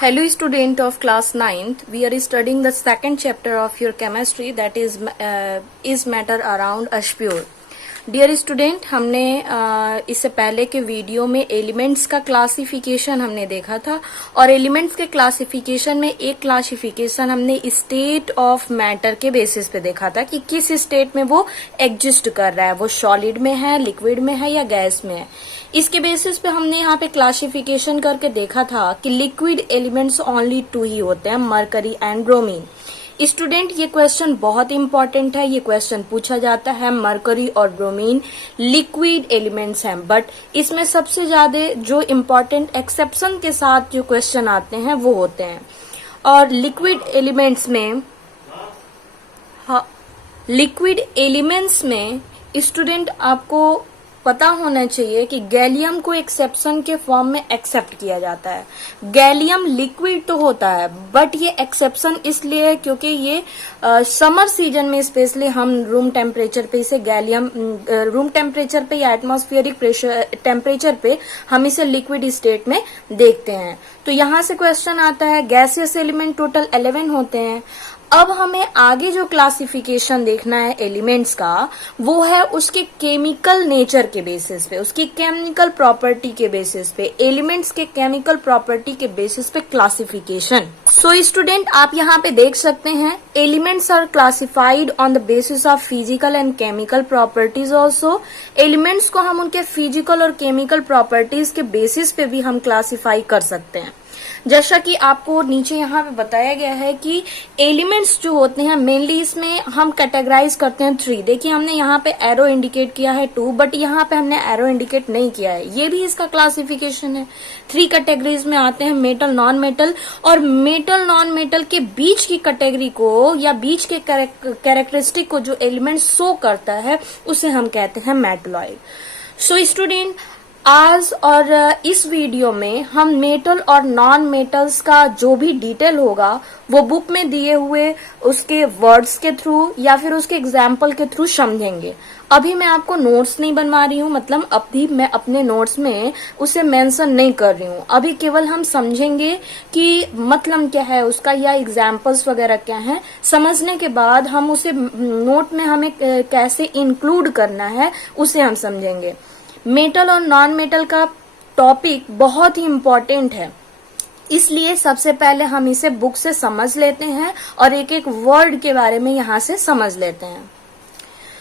Hello student of class 9th, we are studying the second chapter of your chemistry, that is matter around us pure. Dear student, हमने इससे पहले के video में elements का classification हमने देखा था और एलिमेंट्स के क्लासिफिकेशन में एक क्लासिफिकेशन हमने स्टेट ऑफ मैटर के बेसिस पे देखा था कि किस स्टेट में वो एग्जिस्ट कर रहा है, वो सॉलिड में है, लिक्विड में है या गैस में है। इसके बेसिस पे हमने यहाँ पे क्लासिफिकेशन करके देखा था कि लिक्विड एलिमेंट्स ओनली 2 ही होते हैं, मरकरी एंड ब्रोमीन। स्टूडेंट, ये क्वेश्चन बहुत इंपॉर्टेंट है, ये क्वेश्चन पूछा जाता है। मरकरी और ब्रोमीन लिक्विड एलिमेंट्स हैं, बट इसमें सबसे ज्यादा जो इम्पोर्टेंट एक्सेप्शन के साथ जो क्वेश्चन आते हैं वो होते हैं। और लिक्विड एलिमेंट्स में स्टूडेंट आपको पता होना चाहिए कि गैलियम को एक्सेप्शन के फॉर्म में एक्सेप्ट किया जाता है। गैलियम लिक्विड तो होता है, बट ये एक्सेप्शन इसलिए है क्योंकि ये समर सीजन में स्पेशली हम रूम टेम्परेचर पे इसे रूम टेम्परेचर पे या एटमॉस्फेरिक टेम्परेचर पे हम इसे लिक्विड स्टेट में देखते हैं। तो यहां से क्वेश्चन आता है, गैसियस एलिमेंट टोटल 11 होते हैं। अब हमें आगे जो क्लासिफिकेशन देखना है एलिमेंट्स का, वो है उसके केमिकल नेचर के बेसिस पे, उसकी केमिकल प्रॉपर्टी के बेसिस पे, एलिमेंट्स के केमिकल प्रॉपर्टी के बेसिस पे क्लासिफिकेशन। सो स्टूडेंट, आप यहाँ पे देख सकते हैं, elements are classified on the basis of physical and chemical properties also. Elements को हम उनके फिजिकल और केमिकल प्रॉपर्टीज के बेसिस पे भी हम क्लासिफाई कर सकते हैं। जैसा कि आपको नीचे यहाँ पे बताया गया है कि एलिमेंट्स जो होते हैं मेनली इसमें हम कैटेगराइज करते हैं 3। देखिए, हमने यहाँ पे एरो इंडिकेट किया है 2, बट यहाँ पे हमने एरो इंडिकेट नहीं किया है। ये भी इसका क्लासिफिकेशन है। 3 कैटेगरीज में आते हैं, मेटल, नॉन मेटल, और मेटल नॉन मेटल के बीच की कैटेगरी को या बीच के कैरेक्टरिस्टिक को जो एलिमेंट शो करता है उसे हम कहते हैं मेटलॉइड। सो स्टूडेंट, आज और इस वीडियो में हम मेटल और नॉन मेटल्स का जो भी डिटेल होगा वो बुक में दिए हुए उसके वर्ड्स के थ्रू या फिर उसके एग्जाम्पल के थ्रू समझेंगे। अभी मैं आपको नोट्स नहीं बनवा रही हूँ, मतलब अभी मैं अपने नोट्स में उसे मेंशन नहीं कर रही हूँ। अभी केवल हम समझेंगे कि मतलब क्या है उसका या एग्जाम्पल्स वगैरह क्या है। समझने के बाद हम उसे नोट में हमें कैसे इंक्लूड करना है उसे हम समझेंगे। मेटल और नॉन मेटल का टॉपिक बहुत ही इम्पोर्टेंट है, इसलिए सबसे पहले हम इसे बुक से समझ लेते हैं और एक एक वर्ड के बारे में यहाँ से समझ लेते हैं।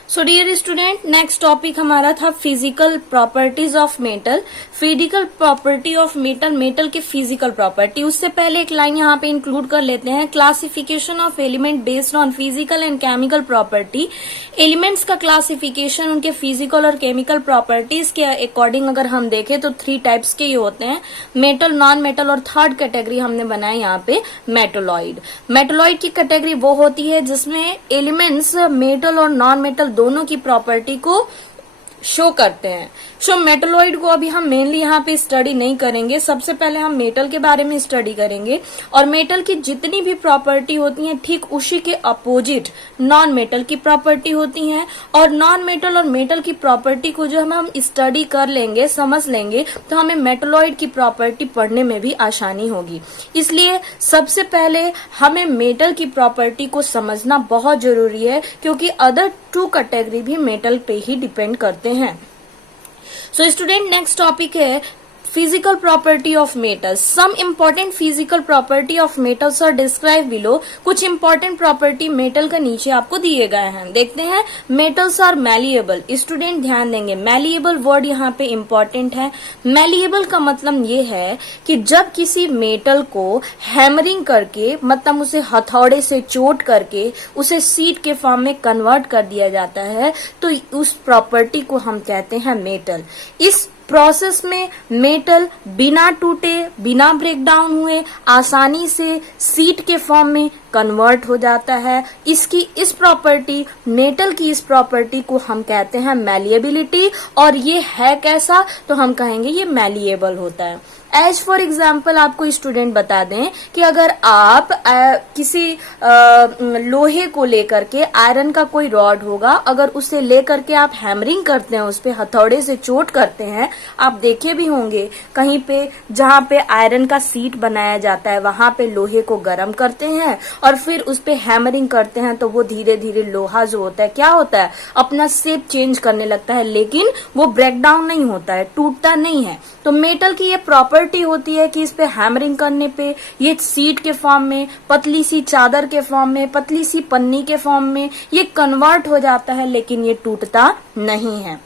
So dear student, next topic हमारा था physical properties of metal. Physical property of metal, metal के फिजिकल प्रॉपर्टी। उससे पहले एक लाइन यहाँ पे इंक्लूड कर लेते हैं, classification of element based on physical and chemical property. Elements का क्लासिफिकेशन उनके फिजिकल और केमिकल प्रॉपर्टीज के अकॉर्डिंग अगर हम देखें तो 3 टाइप्स के ये होते हैं, मेटल, नॉन मेटल, और थर्ड कैटेगरी हमने बनाया यहाँ पे मेटलॉइड। मेटलॉइड की कैटेगरी वो होती है जिसमें एलिमेंट्स मेटल और नॉन मेटल दोनों की प्रॉपर्टी को शो करते हैं। सो मेटलॉइड को अभी हम मेनली यहाँ पे स्टडी नहीं करेंगे। सबसे पहले हम मेटल के बारे में स्टडी करेंगे और मेटल की जितनी भी प्रॉपर्टी होती हैं ठीक उसी के अपोजिट नॉन मेटल की प्रॉपर्टी होती हैं। और नॉन मेटल और मेटल की प्रॉपर्टी को जो हम स्टडी कर लेंगे, समझ लेंगे, तो हमें मेटलॉइड की प्रॉपर्टी पढ़ने में भी आसानी होगी। इसलिए सबसे पहले हमें मेटल की प्रॉपर्टी को समझना बहुत जरूरी है, क्योंकि अदर 2 कैटेगरी भी मेटल पे ही डिपेंड करते हैं। सो स्टूडेंट, नेक्स्ट टॉपिक है physical property of metals. Some important physical property of metals are describe below. कुछ इम्पोर्टेंट प्रॉपर्टी मेटल का नीचे आपको दिए गए हैं, देखते हैं। Metals are malleable. स्टूडेंट ध्यान देंगे, मैलिएबल वर्ड यहाँ पे इम्पोर्टेंट है। मैलिएबल का मतलब ये है कि जब किसी मेटल को हैमरिंग करके, मतलब उसे हथौड़े से चोट करके उसे सीट के फॉर्म में कन्वर्ट कर दिया जाता है, तो उस प्रॉपर्टी को हम कहते हैं मेटल। इस प्रोसेस में मेटल बिना टूटे, बिना ब्रेक डाउन हुए आसानी से सीट के फॉर्म में कन्वर्ट हो जाता है। इस प्रॉपर्टी, मेटल की इस प्रॉपर्टी को हम कहते हैं मैलिएबिलिटी। और ये है कैसा, तो हम कहेंगे ये मैलिएबल होता है। एज फॉर एग्जाम्पल आपको स्टूडेंट बता दें कि अगर आप किसी लोहे को लेकर के, आयरन का कोई रॉड होगा, अगर उसे लेकर के आप हैमरिंग करते हैं, उस पे हथौड़े से चोट करते हैं, आप देखे भी होंगे कहीं पे जहां पे आयरन का सीट बनाया जाता है वहां पे लोहे को गर्म करते हैं और फिर उस पे हैमरिंग करते हैं, तो वो धीरे धीरे लोहा जो होता है क्या होता है, अपना शेप चेंज करने लगता है, लेकिन वो ब्रेक डाउन नहीं होता है, टूटता नहीं है। तो मेटल की ये प्रॉपर्टी होती है कि इस पे हैमरिंग करने पे ये सीट के फॉर्म में, पतली सी चादर के फॉर्म में, पतली सी पन्नी के फॉर्म में ये कन्वर्ट हो जाता है, लेकिन ये टूटता नहीं है।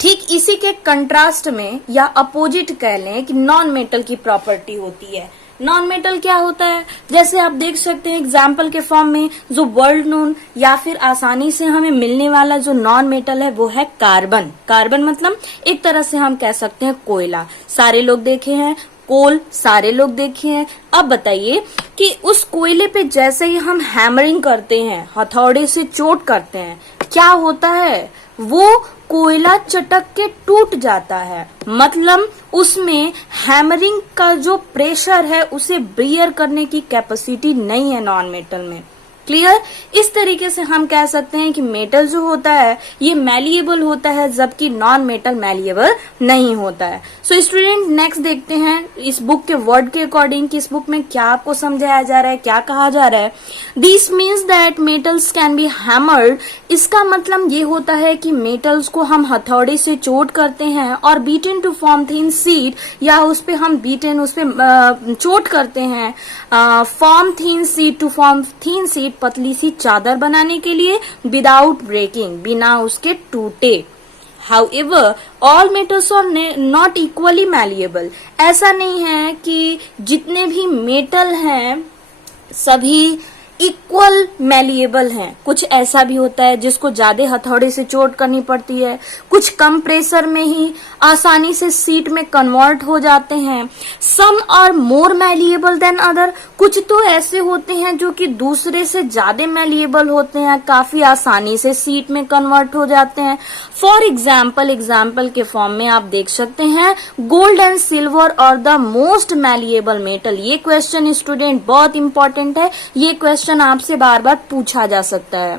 ठीक इसी के कंट्रास्ट में या अपोजिट कह लें कि नॉन मेटल की प्रॉपर्टी होती है। नॉन मेटल क्या होता है, जैसे आप देख सकते हैं एग्जाम्पल के फॉर्म में, जो वर्ल्ड नोन या फिर आसानी से हमें मिलने वाला जो नॉन मेटल है वो है कार्बन। कार्बन मतलब एक तरह से हम कह सकते हैं कोयला, सारे लोग देखे हैं, कोल सारे लोग देखे हैं। अब बताइए कि उस कोयले पे जैसे ही हम हैमरिंग करते हैं, हथौड़े से चोट करते हैं, क्या होता है, वो कोयला चटक के टूट जाता है। मतलब उसमें हैमरिंग का जो प्रेशर है उसे बियर करने की कैपेसिटी नहीं है नॉन मेटल में। क्लियर? इस तरीके से हम कह सकते हैं कि मेटल जो होता है ये मैलिएबल होता है, जबकि नॉन मेटल मैलिएबल नहीं होता है। सो स्टूडेंट नेक्स्ट देखते हैं इस बुक के वर्ड के अकॉर्डिंग कि इस बुक में क्या आपको समझाया जा रहा है, क्या कहा जा रहा है। This means that metals can be hammered. इसका मतलब ये होता है कि मेटल्स को हम हथौड़े से चोट करते हैं और beaten to form thin sheet, या उस पे हम बीटन उस पे चोट करते हैं, form thin sheet to form thin sheet, पतली सी चादर बनाने के लिए, विदाउट ब्रेकिंग, बिना उसके टूटे। However, all metals are not equally malleable. ऐसा नहीं है कि जितने भी मेटल हैं सभी इक्वल मैलिएबल हैं। कुछ ऐसा भी होता है जिसको ज्यादा हथौड़े से चोट करनी पड़ती है, कुछ कम प्रेशर में ही आसानी से सीट में कन्वर्ट हो जाते हैं। Some are more malleable than other. कुछ तो ऐसे होते हैं जो कि दूसरे से ज्यादा मैलिएबल होते हैं, काफी आसानी से सीट में कन्वर्ट हो जाते हैं। फॉर एग्जाम्पल के फॉर्म में आप देख सकते हैं gold and silver are the most malleable metal. ये क्वेश्चन स्टूडेंट बहुत इंपॉर्टेंट है, ये क्वेश्चन आपसे बार बार पूछा जा सकता है।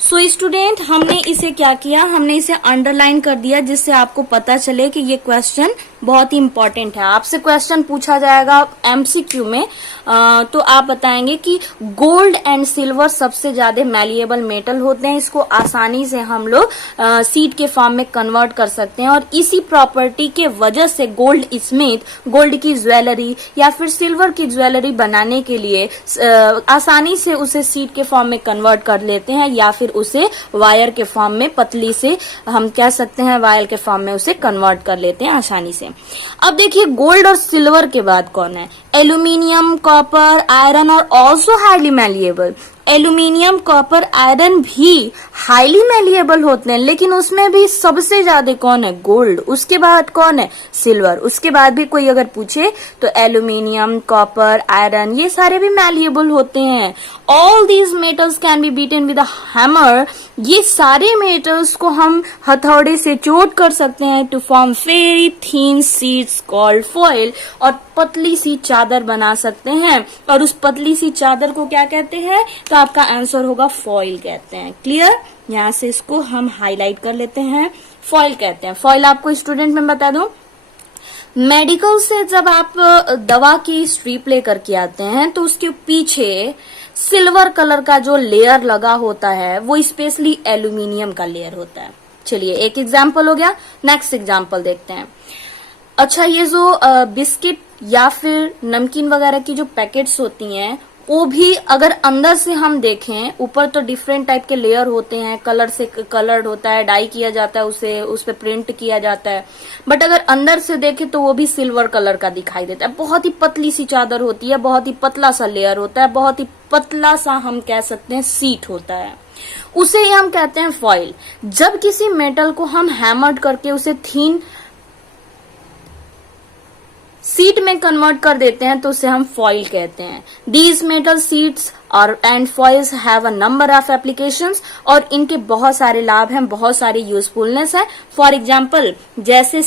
सो स्टूडेंट हमने इसे क्या किया, हमने इसे अंडरलाइन कर दिया जिससे आपको पता चले कि ये क्वेश्चन बहुत ही इंपॉर्टेंट है। आपसे क्वेश्चन पूछा जाएगा एमसीक्यू में, तो आप बताएंगे कि गोल्ड एंड सिल्वर सबसे ज्यादा मैलिएबल मेटल होते हैं, इसको आसानी से हम लोग सीट के फॉर्म में कन्वर्ट कर सकते हैं, और इसी प्रॉपर्टी के वजह से गोल्ड स्मिथ गोल्ड की ज्वेलरी या फिर सिल्वर की ज्वेलरी बनाने के लिए आसानी से उसे सीट के फॉर्म में कन्वर्ट कर लेते हैं, या फिर उसे वायर के फॉर्म में, पतली से हम कह सकते हैं वायर के फॉर्म में उसे कन्वर्ट कर लेते हैं आसानी से। अब देखिए गोल्ड और सिल्वर के बाद कौन है, एल्यूमिनियम, कॉपर, आयरन और also highly malleable. Aluminium, copper, iron भी हाईली मैलिएबल होते हैं, लेकिन उसमें भी सबसे ज्यादा कौन है, गोल्ड। उसके बाद कौन है, सिल्वर। उसके बाद भी कोई अगर पूछे तो एल्यूमिनियम, कॉपर, आयरन ये सारे भी मैलिएबल होते हैं। All these metals can be beaten with a hammer. ये सारे मेटल्स को हम हथौड़े से चोट कर सकते हैं to form very thin sheets called foil, और पतली सी चादर बना सकते हैं, और उस पतली सी चादर को क्या कहते हैं, तो आपका आंसर होगा फॉइल कहते हैं। क्लियर? यहाँ से इसको हम हाईलाइट कर लेते हैं, फॉइल कहते हैं। फॉइल आपको स्टूडेंट में बता दूं, मेडिकल से जब आप दवा की स्ट्रिप लेकर के आते हैं तो उसके पीछे सिल्वर कलर का जो लेयर लगा होता है वो स्पेशली एल्यूमिनियम का लेयर होता है। चलिए एक एग्जाम्पल हो गया, नेक्स्ट एग्जाम्पल देखते हैं। अच्छा, ये जो बिस्किट या फिर नमकीन वगैरह की जो पैकेट्स होती हैं वो भी अगर अंदर से हम देखें, ऊपर तो डिफरेंट टाइप के लेयर होते हैं, कलर से कलर्ड होता है, डाई किया जाता है, उसे उस पे प्रिंट किया जाता है, बट अगर अंदर से देखें तो वो भी सिल्वर कलर का दिखाई देता है। बहुत ही पतली सी चादर होती है, बहुत ही पतला सा लेयर होता है, बहुत ही पतला सा हम कह सकते हैं सीट होता है, उसे ही हम कहते हैं फॉइल। जब किसी मेटल को हम हैमर्ड करके उसे थीन सीट में कन्वर्ट कर देते हैं तो उसे हम फॉइल कहते हैं। दीज मेटल सीट्स और and foils have a number of applications, और इनके बहुत सारे लाभ हैं, बहुत सारी यूजफुलनेस है। फॉर एग्जाम्पल, जैसे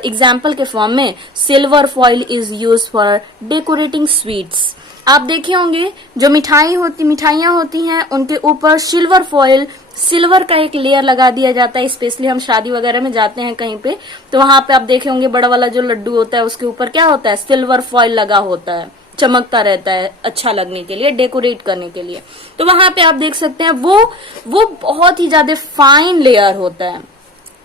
एग्जाम्पल के फॉर्म में silver foil is use for decorating sweets. आप देखे होंगे जो मिठाइयां होती हैं उनके ऊपर सिल्वर फॉइल, सिल्वर का एक लेयर लगा दिया जाता है। स्पेशली हम शादी वगैरह में जाते हैं कहीं पे, तो वहां पे आप देखे होंगे बड़ा वाला जो लड्डू होता है उसके ऊपर क्या होता है, सिल्वर फॉइल लगा होता है, चमकता रहता है अच्छा लगने के लिए, डेकोरेट करने के लिए। तो वहां पे आप देख सकते हैं वो बहुत ही ज्यादा फाइन लेयर होता है।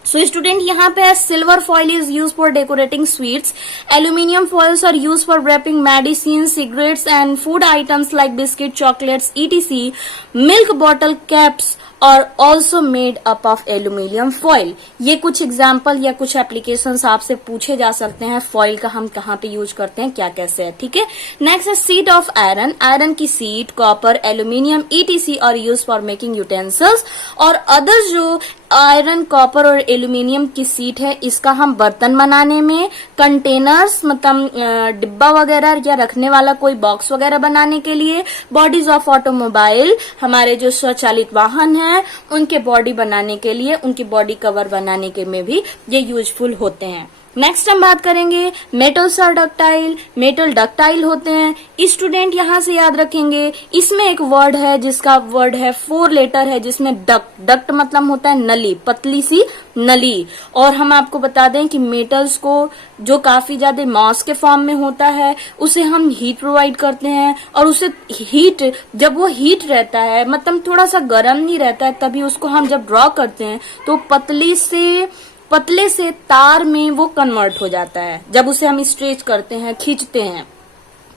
सो स्टूडेंट, यहाँ पे silver foil is use for decorating sweets, aluminium foils are use for wrapping medicine, cigarettes and food items like biscuit, chocolates, etc. Milk bottle caps और also made up of aluminium foil. ये कुछ example या कुछ applications आपसे पूछे जा सकते हैं, फॉइल का हम कहाँ पे यूज करते हैं, क्या कैसे है, ठीक है। नेक्स्ट है सीट ऑफ आयरन। आयरन की सीट, कॉपर, एल्यूमिनियम, etc. और यूज फॉर मेकिंग यूटेंसिल्स। और अदर जो आयरन, कॉपर और एल्यूमिनियम की सीट है, इसका हम बर्तन बनाने में, कंटेनर्स मतलब डिब्बा वगैरह या रखने वाला कोई बॉक्स वगैरह बनाने के लिए, बॉडीज ऑफ ऑटोमोबाइल, हमारे जो स्वचालित वाहन है उनके बॉडी बनाने के लिए, उनकी बॉडी कवर बनाने के में भी ये यूजफुल होते हैं। नेक्स्ट हम बात करेंगे metals are ductile. Metal ductile होते हैं। स्टूडेंट यहां से याद रखेंगे, इसमें एक वर्ड है जिसका वर्ड है 4 लेटर है, जिसमें डक्ट मतलब होता है नली, पतली सी नली। और हम आपको बता दें कि मेटल्स को जो काफी ज्यादा मास के फॉर्म में होता है उसे हम हीट प्रोवाइड करते हैं, और उसे हीट, जब वो हीट रहता है मतलब थोड़ा सा गर्म नहीं रहता है, तभी उसको हम जब ड्रॉ करते हैं तो पतले से तार में वो कन्वर्ट हो जाता है जब उसे हम स्ट्रेच करते हैं, खींचते हैं,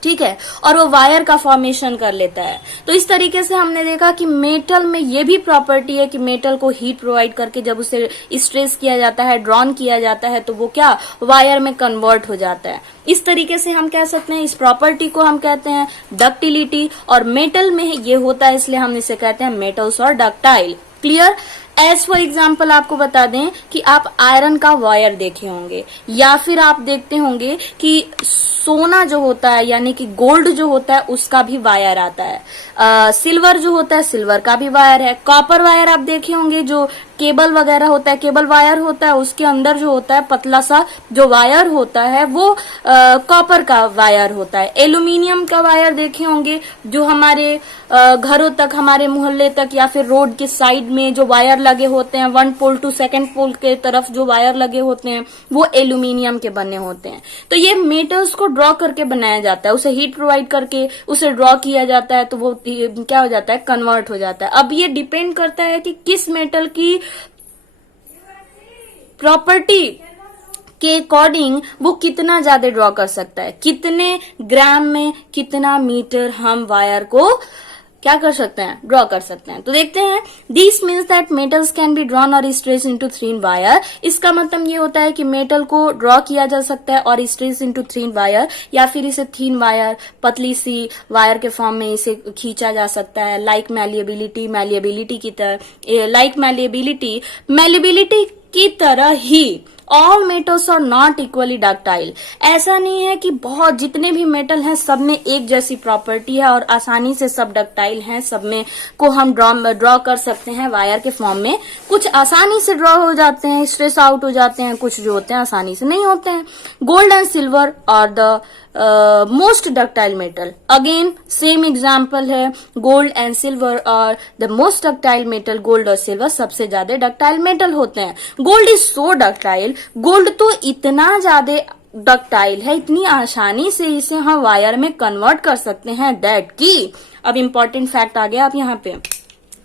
ठीक है, और वो वायर का फॉर्मेशन कर लेता है। तो इस तरीके से हमने देखा कि मेटल में ये भी प्रॉपर्टी है कि मेटल को हीट प्रोवाइड करके जब उसे स्ट्रेच किया जाता है, ड्रॉन किया जाता है, तो वो क्या वायर में कन्वर्ट हो जाता है। इस तरीके से हम कह सकते हैं, इस प्रॉपर्टी को हम कहते हैं डक्टिलिटी, और मेटल में ये होता है इसलिए हम इसे कहते हैं metals are ductile. Clear. As for example आपको बता दें कि आप आयरन का वायर देखे होंगे, या फिर आप देखते होंगे कि सोना जो होता है यानी कि गोल्ड जो होता है उसका भी वायर आता है। सिल्वर जो होता है, सिल्वर का भी वायर है। कॉपर वायर आप देखे होंगे, जो केबल वगैरह होता है, केबल वायर होता है, उसके अंदर जो होता है पतला सा जो वायर होता है वो कॉपर का वायर होता है। एल्यूमिनियम का वायर देखे होंगे, जो हमारे घरों तक, हमारे मोहल्ले तक या फिर रोड के साइड में जो वायर लगे होते हैं, 1 पोल टू 2nd पोल के तरफ जो वायर लगे होते हैं वो एल्यूमिनियम के बने होते हैं। तो ये मेटल्स को ड्रॉ करके बनाया जाता है, उसे हीट प्रोवाइड करके उसे ड्रॉ किया जाता है, तो वो क्या हो जाता है, कन्वर्ट हो जाता है। अब ये डिपेंड करता है कि किस मेटल की प्रॉपर्टी के अकॉर्डिंग वो कितना ज्यादा ड्रॉ कर सकता है, कितने ग्राम में कितना मीटर हम वायर को क्या कर सकते हैं, ड्रॉ कर सकते हैं। तो देखते हैं, this means that metals can be drawn और स्ट्रेच इनटू थिन वायर। इसका मतलब ये होता है कि मेटल को ड्रॉ किया जा सकता है और स्ट्रेच इनटू थिन वायर, या फिर इसे थिन वायर, पतली सी वायर के फॉर्म में इसे खींचा जा सकता है। लाइक मैलिएबिलिटी की तरह ही all metals are not equally ductile. ऐसा नहीं है कि बहुत जितने भी मेटल हैं सब में एक जैसी प्रॉपर्टी है और आसानी से सब डक्टाइल हैं, सब में को हम ड्रॉ कर सकते हैं वायर के फॉर्म में। कुछ आसानी से ड्रॉ हो जाते हैं, स्ट्रेस आउट हो जाते हैं, कुछ जो होते हैं आसानी से नहीं होते हैं। Gold and silver are the most ductile metal. Again same example है, gold and silver are the most ductile metal. Gold और सिल्वर सबसे ज्यादा डक्टाइल मेटल होते हैं। Gold is so ductile, gold तो इतना ज्यादा डक्टाइल है, इतनी आसानी से इसे हम वायर में कन्वर्ट कर सकते हैं, दैट की अब इम्पोर्टेंट फैक्ट आ गया। आप यहाँ पे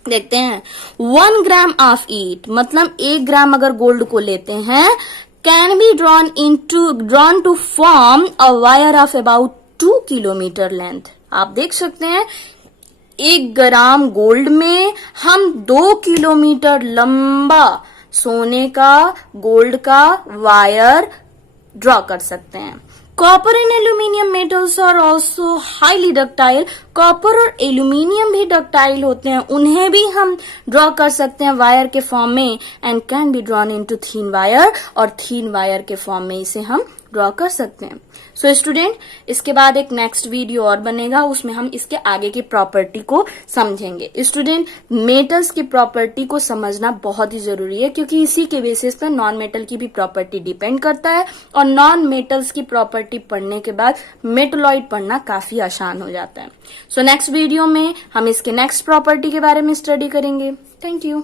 देखते हैं, 1 ग्राम ऑफ इट, मतलब 1 ग्राम अगर गोल्ड को लेते हैं, can be drawn to form a wire of about 2 kilometer length। आप देख सकते हैं 1 ग्राम गोल्ड में हम 2 किलोमीटर लंबा सोने का, गोल्ड का वायर ड्रॉ कर सकते हैं। Copper and aluminium metals are also highly ductile. Copper और एल्यूमिनियम भी डक्टाइल होते हैं, उन्हें भी हम ड्रॉ कर सकते हैं वायर के फॉर्म में, and can be drawn into thin wire, और थिन वायर के फॉर्म में इसे हम ड्रॉ कर सकते हैं। सो स्टूडेंट, इसके बाद एक नेक्स्ट वीडियो और बनेगा, उसमें हम इसके आगे की प्रॉपर्टी को समझेंगे। स्टूडेंट, मेटल्स की प्रॉपर्टी को समझना बहुत ही जरूरी है, क्योंकि इसी के बेसिस पर नॉन मेटल की भी प्रॉपर्टी डिपेंड करता है, और नॉन मेटल्स की प्रॉपर्टी पढ़ने के बाद मेटलॉइड पढ़ना काफी आसान हो जाता है। सो नेक्स्ट वीडियो में हम इसके नेक्स्ट प्रॉपर्टी के बारे में स्टडी करेंगे। Thank you.